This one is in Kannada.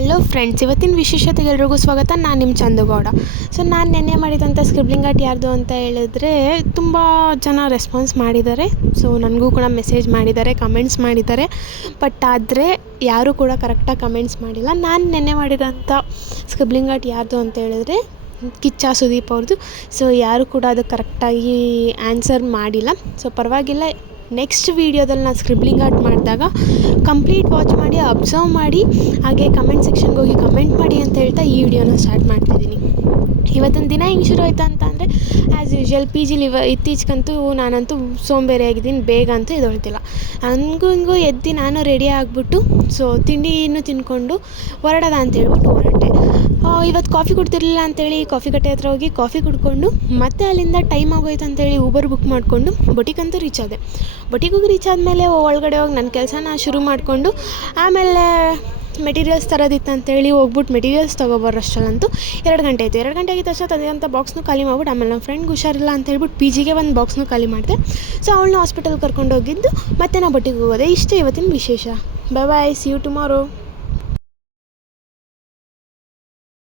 ಹಲೋ ಫ್ರೆಂಡ್ಸ್, ಇವತ್ತಿನ ವಿಶೇಷತೆಗೆ ಎಲ್ರಿಗೂ ಸ್ವಾಗತ. ನಾನು ನಿಮ್ಮ ಚಂದುಗೌಡ. ಸೊ ನಾನು ನೆನ್ನೆ ಮಾಡಿದಂಥ ಸ್ಕ್ರಿಬ್ಲಿಂಗ್ ಆರ್ಟ್ ಯಾರ್ದು ಅಂತ ಹೇಳಿದ್ರೆ ತುಂಬ ಜನ ರೆಸ್ಪಾನ್ಸ್ ಮಾಡಿದ್ದಾರೆ. ಸೊ ನನಗೂ ಕೂಡ ಮೆಸೇಜ್ ಮಾಡಿದ್ದಾರೆ, ಕಮೆಂಟ್ಸ್ ಮಾಡಿದ್ದಾರೆ. ಬಟ್ ಆದರೆ ಯಾರೂ ಕೂಡ ಕರೆಕ್ಟಾಗಿ ಕಮೆಂಟ್ಸ್ ಮಾಡಿಲ್ಲ. ನಾನು ನೆನ್ನೆ ಮಾಡಿರೋಂಥ ಸ್ಕ್ರಿಬ್ಲಿಂಗ್ ಆರ್ಟ್ ಯಾರ್ದು ಅಂತ ಹೇಳಿದ್ರೆ ಕಿಚ್ಚ ಸುದೀಪ್ ಅವ್ರದ್ದು. ಸೊ ಯಾರೂ ಕೂಡ ಅದು ಕರೆಕ್ಟಾಗಿ ಆನ್ಸರ್ ಮಾಡಿಲ್ಲ. ಸೊ ಪರವಾಗಿಲ್ಲ, ನೆಕ್ಸ್ಟ್ ವೀಡಿಯೋದಲ್ಲಿ ನಾನು ಸ್ಕ್ರಿಬ್ಲಿಂಗ್ ಆರ್ಟ್ ಮಾಡಿದಾಗ ಕಂಪ್ಲೀಟ್ ವಾಚ್ ಮಾಡಿ, ಅಬ್ಸರ್ವ್ ಮಾಡಿ, ಹಾಗೆ ಕಮೆಂಟ್ ಸೆಕ್ಷನ್ಗೆ ಹೋಗಿ ಕಮೆಂಟ್ ಮಾಡಿ ಅಂತ ಹೇಳ್ತಾ ಈ ವಿಡಿಯೋನ ಸ್ಟಾರ್ಟ್ ಮಾಡ್ತಿದ್ದೀನಿ. ಇವತ್ತಿನ ದಿನ ಹೆಂಗೆ ಶುರು ಆಯಿತು ಅಂತ ಅಂದರೆ, ಆ್ಯಸ್ ಯೂಶ್ವಲ್ ಪಿ ಜಿಲಿ ಇತ್ತೀಚೆಗಂತೂ ನಾನಂತೂ ಸೋಂಬೇರಿಯಾಗಿದ್ದೀನಿ, ಬೇಗ ಅಂತೂ ಎದ್ದೇಳ್ತಿಲ್ಲ. ಹಂಗೂ ಹಿಂಗೂ ಎದ್ದು ನಾನು ರೆಡಿ ಆಗಿಬಿಟ್ಟು ಸೊ ತಿಂಡಿನೂ ತಿಂದ್ಕೊಂಡು ಹೊರಡೋದ ಅಂತ ಹೇಳ್ಬಿಟ್ಟು ಹೊರಟೆ. ಇವತ್ತು ಕಾಫಿ ಕುಡ್ತಿರ್ಲಿಲ್ಲ ಅಂತೇಳಿ ಕಾಫಿ ಕಟ್ಟೆ ಹತ್ರ ಹೋಗಿ ಕಾಫಿ ಕುಡ್ಕೊಂಡು ಮತ್ತೆ ಅಲ್ಲಿಂದ ಟೈಮ್ ಆಗೋಯ್ತು ಅಂತೇಳಿ ಊಬರ್ ಬುಕ್ ಮಾಡಿಕೊಂಡು ಬೊಟಿಗಂತೂ ರೀಚ್ ಆದೆ. ಬೊಟಿಗೆ ರೀಚ್ ಆದಮೇಲೆ ಒಳಗಡೆ ಹೋಗಿ ನನ್ನ ಕೆಲಸನ ಶುರು ಮಾಡಿಕೊಂಡು ಆಮೇಲೆ ಮೆಟೀರಿಯಲ್ಸ್ ತರೋದಿತ್ತು ಅಂತೇಳಿ ಹೋಗ್ಬಿಟ್ಟು ಮೆಟೀರಿಯಲ್ಸ್ ತೊಗೊಬರೋಷ್ಟಲ್ಲಂತೂ 2 ಗಂಟೆ ಆಯಿತು. 2 ಗಂಟೆ ಆಗಿದ ತಕ್ಷಣ ತಂದಿರೋಂಥ ಬಾಕ್ಸ್ನು ಖಾಲಿ ಮಾಡ್ಬಿಟ್ಟು ಆಮೇಲೆ ನಮ್ಮ ಫ್ರೆಂಡ್ಗೆ ಹುಷಾರಿಲ್ಲ ಅಂತ ಹೇಳ್ಬಿಟ್ಟು ಪಿ ಜಿಗೆ ಒಂದು ಬಾಕ್ಸ್ನು ಖಾಲಿ ಮಾಡಿದೆ. ಸೊ ಅವಳನ್ನ ಹಾಸ್ಪಿಟಲ್ಗೆ ಕರ್ಕೊಂಡು ಹೋಗಿದ್ದು ಮತ್ತೆ ನಾನು ಬೊಟ್ಟಿಗೆ ಹೋಗೋದೆ. ಇಷ್ಟೇ ಇವತ್ತಿನ ವಿಶೇಷ. Bye bye, see you tomorrow.